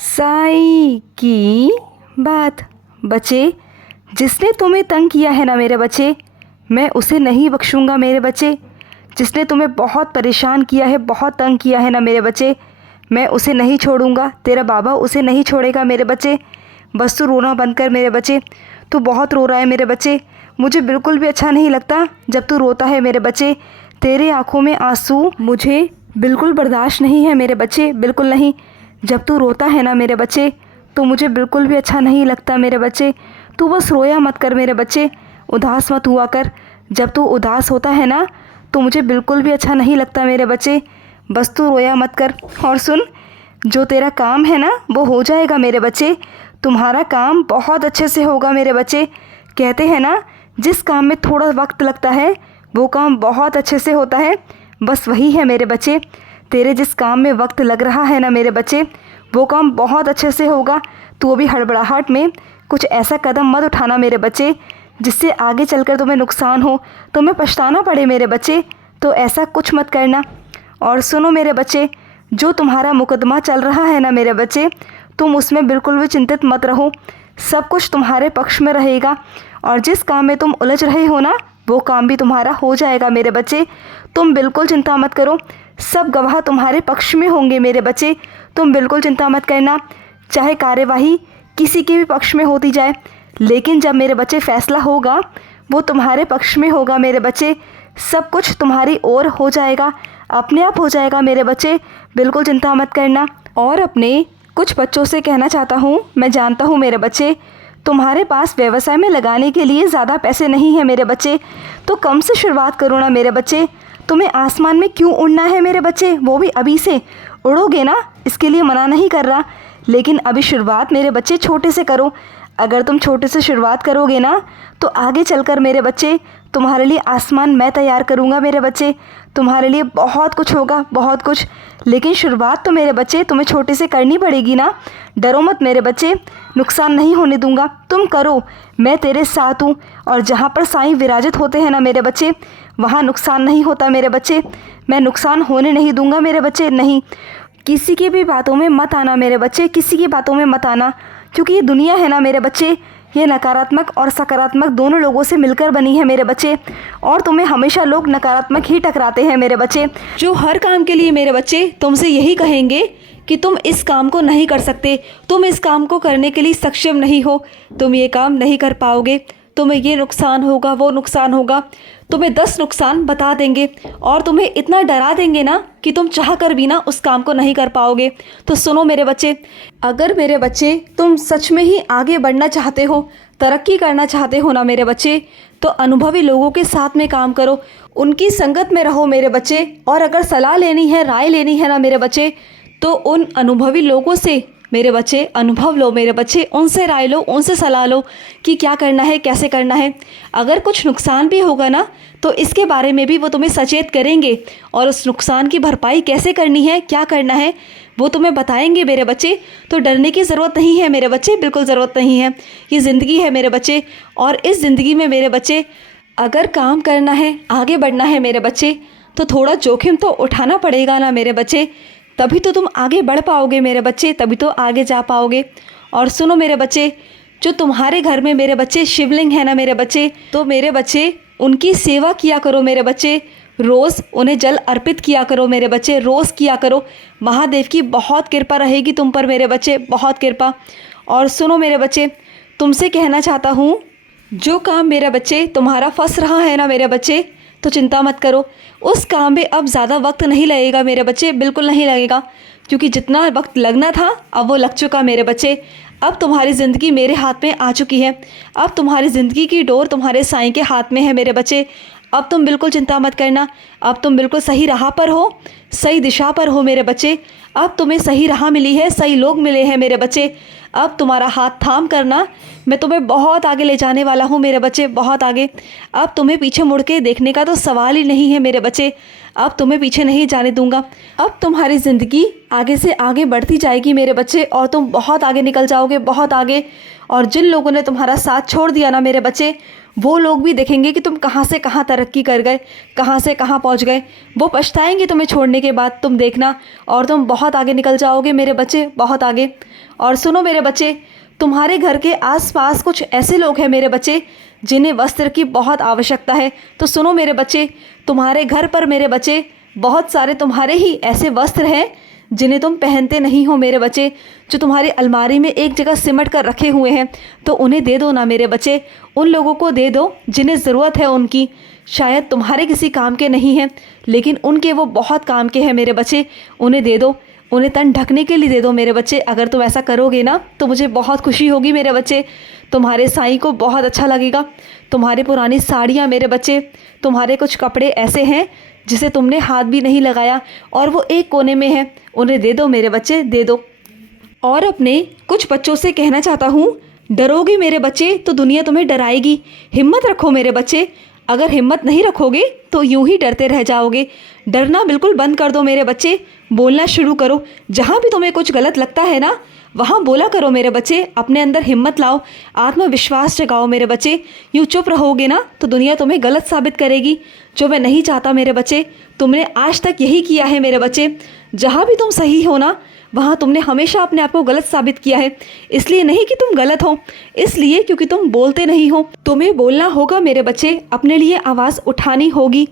साई की बात। बच्चे, जिसने तुम्हें तंग किया है ना मेरे बच्चे, मैं उसे नहीं बख्शूंगा मेरे बच्चे। जिसने तुम्हें बहुत परेशान किया है, बहुत तंग किया है ना मेरे बच्चे, मैं उसे नहीं छोड़ूंगा। तेरा बाबा उसे नहीं छोड़ेगा मेरे बच्चे। बस तू रोना बंद कर मेरे बच्चे। तू बहुत रो रहा है मेरे बच्चे। मुझे बिल्कुल भी अच्छा नहीं लगता जब तू रोता है मेरे बच्चे। तेरे आँखों में आंसू मुझे बिल्कुल बर्दाश्त नहीं है मेरे बच्चे, बिल्कुल नहीं। जब तू रोता है ना मेरे बच्चे, तो मुझे बिल्कुल भी अच्छा नहीं लगता मेरे बच्चे। तू बस रोया मत कर मेरे बच्चे, उदास मत हुआ कर। जब तू उदास होता है ना, तो मुझे बिल्कुल भी अच्छा नहीं लगता मेरे बच्चे। बस तू रोया मत कर। और सुन, जो तेरा काम है ना वो हो जाएगा मेरे बच्चे। तुम्हारा काम बहुत अच्छे से होगा मेरे बच्चे। कहते हैं ना, जिस काम में थोड़ा वक्त लगता है वो काम बहुत अच्छे से होता है। बस वही है मेरे बच्चे। तेरे जिस काम में वक्त लग रहा है ना मेरे बच्चे, वो काम बहुत अच्छे से होगा। तू अभी हड़बड़ाहट में कुछ ऐसा कदम मत उठाना मेरे बच्चे जिससे आगे चलकर तुम्हें नुकसान हो, तुम्हें पछताना पड़े मेरे बच्चे। तो ऐसा कुछ मत करना। और सुनो मेरे बच्चे, जो तुम्हारा मुकदमा चल रहा है ना मेरे बच्चे, तुम उसमें बिल्कुल भी चिंतित मत रहो। सब कुछ तुम्हारे पक्ष में रहेगा। और जिस काम में तुम उलझ रहे हो ना, वो काम भी तुम्हारा हो जाएगा मेरे बच्चे। तुम बिल्कुल चिंता मत करो। सब गवाह तुम्हारे पक्ष में होंगे मेरे बच्चे। तुम बिल्कुल चिंता मत करना। चाहे कार्यवाही किसी के भी पक्ष में होती जाए, लेकिन जब मेरे बच्चे फैसला होगा वो तुम्हारे पक्ष में होगा मेरे बच्चे। सब कुछ तुम्हारी ओर हो जाएगा, अपने आप हो जाएगा मेरे बच्चे। बिल्कुल चिंता मत करना। और अपने कुछ बच्चों से कहना चाहता हूँ, मैं जानता हूँ मेरे बच्चे, तुम्हारे पास व्यवसाय में लगाने के लिए ज़्यादा पैसे नहीं है मेरे बच्चे, तो कम से शुरुआत करो ना मेरे बच्चे। तुम्हें आसमान में क्यों उड़ना है मेरे बच्चे, वो भी अभी से। उड़ोगे ना, इसके लिए मना नहीं कर रहा, लेकिन अभी शुरुआत मेरे बच्चे छोटे से करो। अगर तुम छोटे से शुरुआत करोगे ना, तो आगे चलकर मेरे बच्चे तुम्हारे लिए आसमान मैं तैयार करूँगा मेरे बच्चे। तुम्हारे लिए बहुत कुछ होगा, बहुत कुछ। लेकिन शुरुआत तो मेरे बच्चे तुम्हें छोटे से करनी पड़ेगी ना। डरो मत मेरे बच्चे, नुकसान नहीं होने दूंगा। तुम करो, मैं तेरे साथ हूँ। और जहाँ पर साईं विराजित होते हैं ना मेरे बच्चे, वहाँ नुकसान नहीं होता मेरे बच्चे। मैं नुकसान होने नहीं दूंगा मेरे बच्चे, नहीं। किसी की भी बातों में मत आना मेरे बच्चे, किसी की बातों में मत आना। क्योंकि ये दुनिया है ना मेरे बच्चे, ये नकारात्मक और सकारात्मक दोनों लोगों से मिलकर बनी है मेरे बच्चे। और तुम्हें हमेशा लोग नकारात्मक ही टकराते हैं मेरे बच्चे, जो हर काम के लिए मेरे बच्चे तुमसे यही कहेंगे कि तुम इस काम को नहीं कर सकते, तुम इस काम को करने के लिए सक्षम नहीं हो, तुम ये काम नहीं कर पाओगे, तुम्हें ये नुकसान होगा, वो नुकसान होगा। तुम्हें 10 नुकसान बता देंगे और तुम्हें इतना डरा देंगे ना कि तुम चाह कर भी ना उस काम को नहीं कर पाओगे। तो सुनो मेरे बच्चे, अगर मेरे बच्चे तुम सच में ही आगे बढ़ना चाहते हो, तरक्की करना चाहते हो ना मेरे बच्चे, तो अनुभवी लोगों के साथ में काम करो, उनकी संगत में रहो मेरे बच्चे। और अगर सलाह लेनी है, राय लेनी है ना मेरे बच्चे, तो उन अनुभवी लोगों से मेरे बच्चे अनुभव लो मेरे बच्चे, उनसे राय लो, उनसे सलाह लो कि क्या करना है, कैसे करना है। अगर कुछ नुकसान भी होगा ना, तो इसके बारे में भी वो तुम्हें सचेत करेंगे और उस नुकसान की भरपाई कैसे करनी है, क्या करना है, वो तुम्हें बताएंगे मेरे बच्चे। तो डरने की ज़रूरत नहीं है मेरे बच्चे, बिल्कुल ज़रूरत नहीं है। ये ज़िंदगी है मेरे बच्चे, और इस ज़िंदगी में मेरे बच्चे अगर काम करना है, आगे बढ़ना है मेरे बच्चे, तो थोड़ा जोखिम तो उठाना पड़ेगा ना मेरे बच्चे। तभी तो तुम आगे बढ़ पाओगे मेरे बच्चे, तभी तो आगे जा पाओगे। और सुनो मेरे बच्चे, जो तुम्हारे घर में मेरे बच्चे शिवलिंग है ना मेरे बच्चे, तो मेरे बच्चे उनकी सेवा किया करो मेरे बच्चे। रोज़ उन्हें जल अर्पित किया करो मेरे बच्चे, रोज़ किया करो। महादेव की बहुत कृपा रहेगी तुम पर मेरे बच्चे, बहुत कृपा। और सुनो मेरे बच्चे, तुमसे कहना चाहता हूँ, जो काम मेरे बच्चे तुम्हारा फंस रहा है ना मेरे बच्चे, तो चिंता मत करो। उस काम में अब ज़्यादा वक्त नहीं लगेगा मेरे बच्चे, बिल्कुल नहीं लगेगा। क्योंकि जितना वक्त लगना था अब वो लग चुका मेरे बच्चे। अब तुम्हारी ज़िंदगी मेरे हाथ में आ चुकी है। अब तुम्हारी ज़िंदगी की डोर तुम्हारे साईं के हाथ में है मेरे बच्चे। अब तुम बिल्कुल चिंता मत करना। अब तुम बिल्कुल सही राह पर हो, सही दिशा पर हो मेरे बच्चे। अब तुम्हें सही राह मिली है, सही लोग मिले हैं मेरे बच्चे। अब तुम्हारा हाथ थाम करना, मैं तुम्हें बहुत आगे ले जाने वाला हूँ मेरे बच्चे, बहुत आगे। अब तुम्हें पीछे मुड़ के देखने का तो सवाल ही नहीं है मेरे बच्चे। अब तुम्हें पीछे नहीं जाने दूंगा। अब तुम्हारी ज़िंदगी आगे से आगे बढ़ती जाएगी मेरे बच्चे, और तुम बहुत आगे निकल जाओगे, बहुत आगे। और जिन लोगों ने तुम्हारा साथ छोड़ दिया ना मेरे बच्चे, वो लोग भी देखेंगे कि तुम कहाँ से कहाँ तरक्की कर गए, कहाँ से कहाँ पहुँच गए। वो पछताएंगे तुम्हें छोड़ने के बाद, तुम देखना, और तुम बहुत आगे निकल जाओगे मेरे बच्चे, बहुत आगे। और सुनो मेरे बच्चे, तुम्हारे घर के आसपास कुछ ऐसे लोग हैं मेरे बच्चे जिन्हें वस्त्र की बहुत आवश्यकता है। तो सुनो मेरे बच्चे, तुम्हारे घर पर मेरे बच्चे बहुत सारे तुम्हारे ही ऐसे वस्त्र हैं जिन्हें तुम पहनते नहीं हो मेरे बच्चे, जो तुम्हारी अलमारी में एक जगह सिमट कर रखे हुए हैं। तो उन्हें दे दो ना मेरे बच्चे, उन लोगों को दे दो जिन्हें ज़रूरत है उनकी। शायद तुम्हारे किसी काम के नहीं हैं, लेकिन उनके वो बहुत काम के हैं मेरे बच्चे, उन्हें दे दो। उन्हें तन ढकने के लिए दे दो मेरे बच्चे। अगर तुम ऐसा करोगे ना तो मुझे बहुत खुशी होगी मेरे बच्चे, तुम्हारे साईं को बहुत अच्छा लगेगा। तुम्हारी पुरानी साड़ियाँ मेरे बच्चे, तुम्हारे कुछ कपड़े ऐसे हैं जिसे तुमने हाथ भी नहीं लगाया और वो एक कोने में है, उन्हें दे दो मेरे बच्चे, दे दो। और अपने कुछ बच्चों से कहना चाहता हूँ, डरोगे मेरे बच्चे तो दुनिया तुम्हें डराएगी। हिम्मत रखो मेरे बच्चे, अगर हिम्मत नहीं रखोगे तो यूं ही डरते रह जाओगे। डरना बिल्कुल बंद कर दो मेरे बच्चे, बोलना शुरू करो। जहाँ भी तुम्हें कुछ गलत लगता है ना, वहाँ बोला करो मेरे बच्चे। अपने अंदर हिम्मत लाओ, आत्मविश्वास जगाओ मेरे बच्चे। यूँ चुप रहोगे ना तो दुनिया तुम्हें गलत साबित करेगी, जो मैं नहीं चाहता मेरे बच्चे। तुमने आज तक यही किया है मेरे बच्चे, जहाँ भी तुम सही हो ना वहाँ तुमने हमेशा अपने आप को गलत साबित किया है। इसलिए नहीं कि तुम गलत हो, इसलिए क्योंकि तुम बोलते नहीं हो। तुम्हें बोलना होगा मेरे बच्चे, अपने लिए आवाज़ उठानी होगी।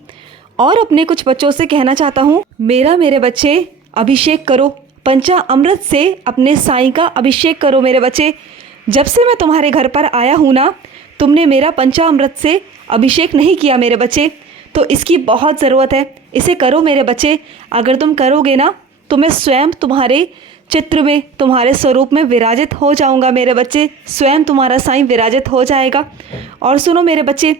और अपने कुछ बच्चों से कहना चाहता हूँ, मेरे बच्चे अभिषेक करो, पंचामृत से अपने साईं का अभिषेक करो मेरे बच्चे। जब से मैं तुम्हारे घर पर आया हूँ ना, तुमने मेरा पंचामृत से अभिषेक नहीं किया मेरे बच्चे, तो इसकी बहुत ज़रूरत है, इसे करो मेरे बच्चे। अगर तुम करोगे ना तो मैं स्वयं तुम्हारे चित्र में, तुम्हारे स्वरूप में विराजित हो जाऊंगा मेरे बच्चे, स्वयं तुम्हारा साईं विराजित हो जाएगा। और सुनो मेरे बच्चे,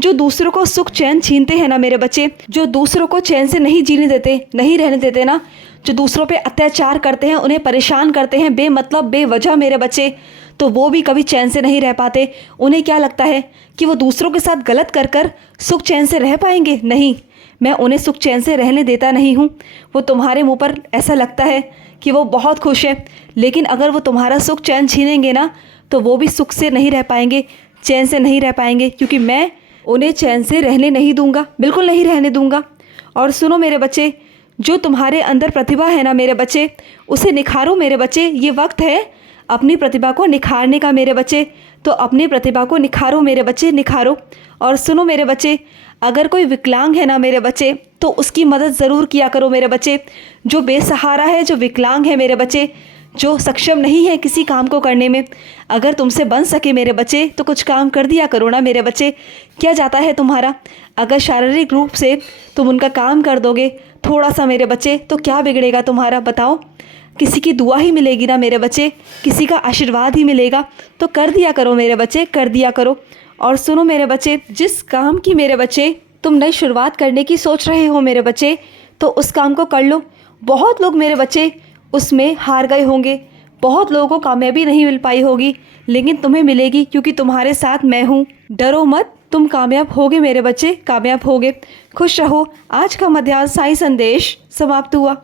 जो दूसरों को सुख चैन छीनते हैं ना मेरे बच्चे, जो दूसरों को चैन से नहीं जीने देते, नहीं रहने देते ना, जो दूसरों पे अत्याचार करते हैं, उन्हें परेशान करते हैं बेमतलब बेवजह मेरे बच्चे, तो वो भी कभी चैन से नहीं रह पाते। उन्हें क्या लगता है कि वो दूसरों के साथ गलत कर कर सुख चैन से रह पाएंगे? नहीं, मैं उन्हें सुख चैन से रहने देता नहीं हूँ। वो तुम्हारे मुंह पर ऐसा लगता है कि वो बहुत खुश है, लेकिन अगर वो तुम्हारा सुख चैन छीनेंगे ना तो वो भी सुख से नहीं रह पाएंगे, चैन से नहीं रह पाएंगे, क्योंकि मैं उन्हें चैन से रहने नहीं दूंगा, बिल्कुल नहीं रहने दूंगा। और सुनो मेरे बच्चे, जो तुम्हारे अंदर प्रतिभा है ना मेरे बच्चे, उसे निखारो मेरे बच्चे। ये वक्त है अपनी प्रतिभा को निखारने का मेरे बच्चे, तो अपनी प्रतिभा को निखारो मेरे बच्चे, निखारो। और सुनो मेरे बच्चे, अगर कोई विकलांग है ना मेरे बच्चे तो उसकी मदद ज़रूर किया करो मेरे बच्चे। जो बेसहारा है, जो विकलांग है मेरे बच्चे, जो सक्षम नहीं है किसी काम को करने में, अगर तुमसे बन सके मेरे बच्चे तो कुछ काम कर दिया करो ना मेरे बच्चे। क्या जाता है तुम्हारा? अगर शारीरिक रूप से तुम उनका काम कर दोगे थोड़ा सा मेरे बच्चे, तो क्या बिगड़ेगा तुम्हारा, बताओ? किसी की दुआ ही मिलेगी ना मेरे बच्चे, किसी का आशीर्वाद ही मिलेगा। तो कर दिया करो मेरे बच्चे, कर दिया करो। और सुनो मेरे बच्चे, जिस काम की मेरे बच्चे तुम नई शुरुआत करने की सोच रहे हो मेरे बच्चे, तो उस काम को कर लो। बहुत लोग मेरे बच्चे उसमें हार गए होंगे, बहुत लोगों को कामयाबी नहीं मिल पाई होगी, लेकिन तुम्हें मिलेगी, क्योंकि तुम्हारे साथ मैं हूँ। डरो मत, तुम कामयाब होगे मेरे बच्चे, कामयाब होगे। खुश रहो। आज का मध्याह्न साई संदेश समाप्त हुआ।